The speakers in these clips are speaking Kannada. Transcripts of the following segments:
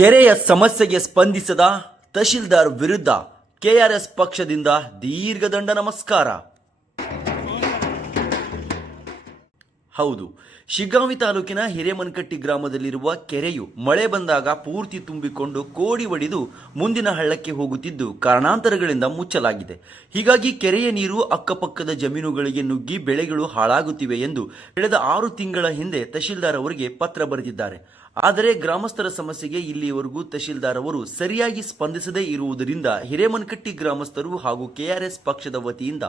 ಕೆರೆಯ ಸಮಸ್ಯೆಗೆ ಸ್ಪಂದಿಸದ ತಹಶೀಲ್ದಾರ್ ವಿರುದ್ಧ ಕೆಆರ್ಎಸ್ ಪಕ್ಷದಿಂದ ದೀರ್ಘದಂಡ ನಮಸ್ಕಾರ. ಹೌದು, ಶಿಗ್ಗಾಂವಿ ತಾಲೂಕಿನ ಹಿರೇಮನಕಟ್ಟಿ ಗ್ರಾಮದಲ್ಲಿರುವ ಕೆರೆಯು ಮಳೆ ಬಂದಾಗ ಪೂರ್ತಿ ತುಂಬಿಕೊಂಡು ಕೋಡಿ ಒಡೆದು ಮುಂದಿನ ಹಳ್ಳಕ್ಕೆ ಹೋಗುತ್ತಿದ್ದು ಕಾರಣಾಂತರಗಳಿಂದ ಮುಚ್ಚಲಾಗಿದೆ. ಹೀಗಾಗಿ ಕೆರೆಯ ನೀರು ಅಕ್ಕಪಕ್ಕದ ಜಮೀನುಗಳಿಗೆ ನುಗ್ಗಿ ಬೆಳೆಗಳು ಹಾಳಾಗುತ್ತಿವೆ ಎಂದು ಕಳೆದ 6 ತಿಂಗಳ ಹಿಂದೆ ತಹಶೀಲ್ದಾರ್ ಅವರಿಗೆ ಪತ್ರ ಬರೆದಿದ್ದಾರೆ. ಆದರೆ ಗ್ರಾಮಸ್ಥರ ಸಮಸ್ಯೆಗೆ ಇಲ್ಲಿಯವರೆಗೂ ತಹಶೀಲ್ದಾರ್ ಅವರು ಸರಿಯಾಗಿ ಸ್ಪಂದಿಸದೇ ಇರುವುದರಿಂದ ಹಿರೇಮನಕಟ್ಟಿ ಗ್ರಾಮಸ್ಥರು ಹಾಗೂ ಕೆಆರ್ಎಸ್ ಪಕ್ಷದ ವತಿಯಿಂದ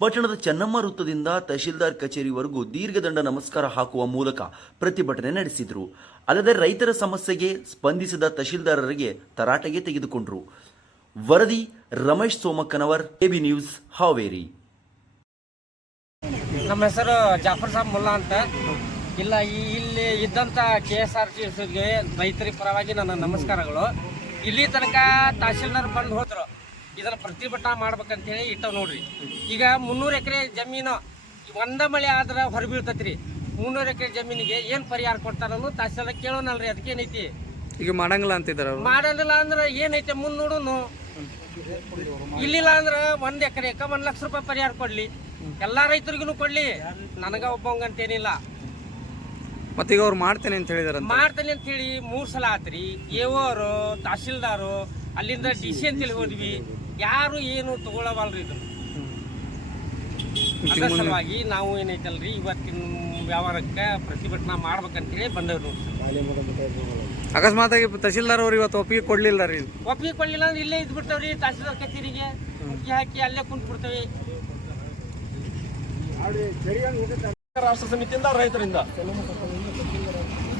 ಪಟ್ಟಣದ ಚೆನ್ನಮ್ಮ ವೃತ್ತದಿಂದ ತಹಶೀಲ್ದಾರ್ ಕಚೇರಿವರೆಗೂ ದೀರ್ಘದಂಡ ನಮಸ್ಕಾರ ಹಾಕುವ ಮೂಲಕ ಪ್ರತಿಭಟನೆ ನಡೆಸಿದರು. ಅಲ್ಲದೆ ರೈತರ ಸಮಸ್ಯೆಗೆ ಸ್ಪಂದಿಸಿದ ತಹಶೀಲ್ದಾರರಿಗೆ ತರಾಟೆಗೆ ತೆಗೆದುಕೊಂಡರು. ವರದಿ ರಮೇಶ್ ಸೋಮಕ್ಕನವರ್, ಎಬಿ ನ್ಯೂಸ್, ಹಾವೇರಿ. ನಮ್ಮ ಹೆಸರು ಜಾಫರ್ ಸಾಬ್ ಮುಲ್ಲಾ ಅಂತ. ಇಲ್ಲಿ ಇದ್ದಂಥ KSRTCಗೆ ರೈತರ ಪರವಾಗಿ ನನ್ನ ನಮಸ್ಕಾರಗಳು. ಇಲ್ಲಿ ತನಕ ತಹಶೀಲ್ದಾರ್ ಬಂದು ಹೋದ್ರು, ಇದನ್ನು ಪ್ರತಿಭಟನೆ ಮಾಡ್ಬೇಕಂತೇಳಿ ಇಟ್ಟವು ನೋಡ್ರಿ. ಈಗ 300 ಎಕರೆ ಜಮೀನು ಒಂದ ಮಳೆ ಆದ್ರೆ ಹೊರಬೀಳ್ತೈತ್ರಿ. 300 ಎಕರೆ ಜಮೀನಿಗೆ ಏನು ಪರಿಹಾರ ಕೊಡ್ತಾರನ್ನು ತಹಶೀಲ್ದಾರ್ ಕೇಳೋನಲ್ರಿ. ಅದಕ್ಕೆ ಏನೈತಿ ಈಗ ಮಾಡಂಗಿಲ್ಲ ಅಂತಿದ್ದಾರೆ. ಮಾಡಂಗಿಲ್ಲ ಅಂದ್ರೆ ಏನೈತೆ ಮುಂದೆ ನೋಡೋನು. ಇಲ್ಲಿಲ್ಲ ಅಂದ್ರೆ 1 ಎಕರೆಗೆ 1 ಲಕ್ಷ ರೂಪಾಯಿ ಪರಿಹಾರ ಕೊಡ್ಲಿ, ಎಲ್ಲ ರೈತರಿಗೂ ಕೊಡ್ಲಿ, ನನಗ ಒಬ್ಬಂಗಂತೇನಿಲ್ಲ. ಮತ್ತೀಗ ಅವ್ರು ಮಾಡ್ತೇನೆ ಅಂತ ಹೇಳಿದಾರೆ. ಮಾಡ್ತೇನೆ ಅಂತ ಹೇಳಿ 3 ಸಲ ಆತ್ರಿ. ಎಒರು, ತಹಶೀಲ್ದಾರು, ಅಲ್ಲಿಂದ DC ಅಂತೇಳಿ ಹೋದ್ವಿ, ಯಾರು ಏನು ತಗೊಳವಲ್ರಿ. ಇದು ಅದರ ಸಲುವಾಗಿ ನಾವು ಏನೈತಲ್ರಿ ಇವತ್ತಿನ ವ್ಯವಹಾರಕ್ಕೆ ಪ್ರತಿಭಟನಾ ಮಾಡ್ಬೇಕಂತೇಳಿ ಬಂದವ್ರು. ಅಕಸ್ಮಾತ್ ಆಗಿ ತಹಶೀಲ್ದಾರ್ ಅವ್ರು ಇವತ್ತು ಒಪ್ಪಿಗೆ ಕೊಡ್ಲಿಲ್ಲ ರೀ. ಒಪ್ಪಿಗೆ ಕೊಡ್ಲಿಲ್ಲ ಅಂದ್ರೆ ಇಲ್ಲೇ ಇದ್ ಬಿಡ್ತಾವ್ರಿ. ತಹಶೀಲ್ದಾರ್ ಕಚೇರಿಗೆ ಅಕ್ಕಿ ಹಾಕಿ ಅಲ್ಲೇ ಕುಂತ್ ಬಿಡ್ತೇವೆ. ರಾಷ್ಟ್ರ ಸಮಿತಿಯಿಂದ ರೈತರಿಂದ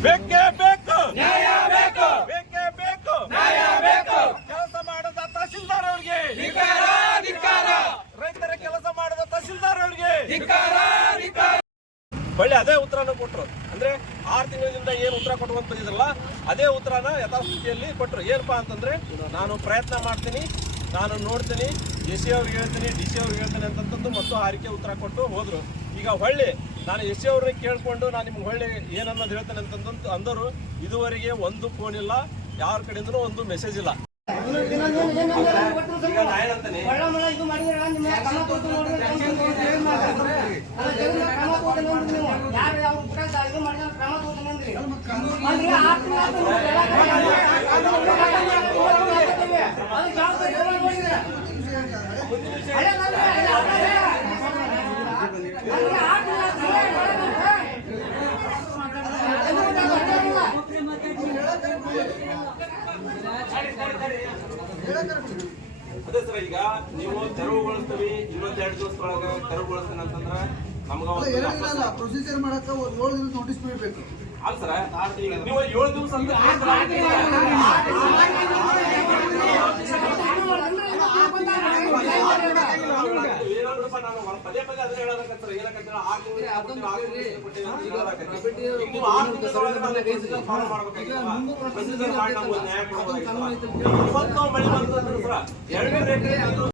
ಬೇಕೇ ಬೇಕು ನ್ಯಾಯ ಬೇಕು, ಬೇಕೇ ಬೇಕು ನ್ಯಾಯ ಬೇಕು. ಕೆಲಸ ಮಾಡದ ತಹಶೀಲ್ದಾರ್ ಅವರಿಗೆ ಧಿಕ್ಕಾರ, ಧಿಕ್ಕಾರ. ರೈತರ ಕೆಲಸ ಮಾಡದ ತಹಶೀಲ್ದಾರ್ ಅವರಿಗೆ ಧಿಕ್ಕಾರ, ಧಿಕ್ಕಾರ. ಒಳ್ಳೆ ಅದೇ ಉತ್ತರನ ಕೊಟ್ಟರು. ಅಂದ್ರೆ 6 ತಿಂಗಳಿಂದ ಏನು ಉತ್ತರ ಕೊಟ್ಟು ಬಂದಿದ್ರಲ್ಲ ಅದೇ ಉತ್ತರನ ಯಥಾಸ್ಥಿತಿಯಲ್ಲಿ ಕೊಟ್ಟರು. ಏನಪ್ಪಾ ಅಂತಂದ್ರೆ, ನಾನು ಪ್ರಯತ್ನ ಮಾಡ್ತೀನಿ, ನಾನು ನೋಡ್ತೀನಿ, SC ಅವ್ರಿಗೆ ಹೇಳ್ತೀನಿ, DC ಅವ್ರಿಗೆ ಹೇಳ್ತೀನಿ ಅಂತಂದು ಮತ್ತು ಹಾರಿಕೆ ಉತ್ತರ ಕೊಟ್ಟು ಹೋದ್ರು. ಈಗ ಹೊಳ್ಳಿ ನಾನು SC ಅವ್ರಿಗೆ ಕೇಳ್ಕೊಂಡು ನಾನು ನಿಮ್ಗೆ ಹೊಳ್ಳಿ ಏನನ್ನೋದು ಹೇಳ್ತೇನೆ ಅಂತಂದು ಅಂದರು. ಇದುವರೆಗೆ ಒಂದು ಫೋನ್ ಇಲ್ಲ, ಯಾರ ಕಡೆಯಿಂದನೂ ಒಂದು ಮೆಸೇಜ್ ಇಲ್ಲ. ಅದೇ ಸರ್, ಈಗ ನೀವು ತೆರವುಗೊಳಿಸ್ತೀವಿ, 22 ದಿವಸದೊಳಗೆ ತೆರವುಗೊಳಿಸ್ತೀನಿ ಅಂತಂದ್ರೆ ನಮ್ಗೆ ಪ್ರೊಸೀಜರ್ ಮಾಡಕ್ಕೆ 7 ದಿನ ನೋಟಿಸ್ ಮಾಡಬೇಕು. ಅಲ್ಲ ಸರ್, ನೀವು 7 ದಿವಸ ಅಂತ ನಾನು ಪದೇ ಪದೇ ಅದನ್ನ ಹೇಳೋದಕ್ಕೆ ಏನಕ್ಕಂತ 6 ತಿಂಗಳು ಫಾಲೋ ಮಾಡ್ಬೇಕಾಗಿತ್ತು.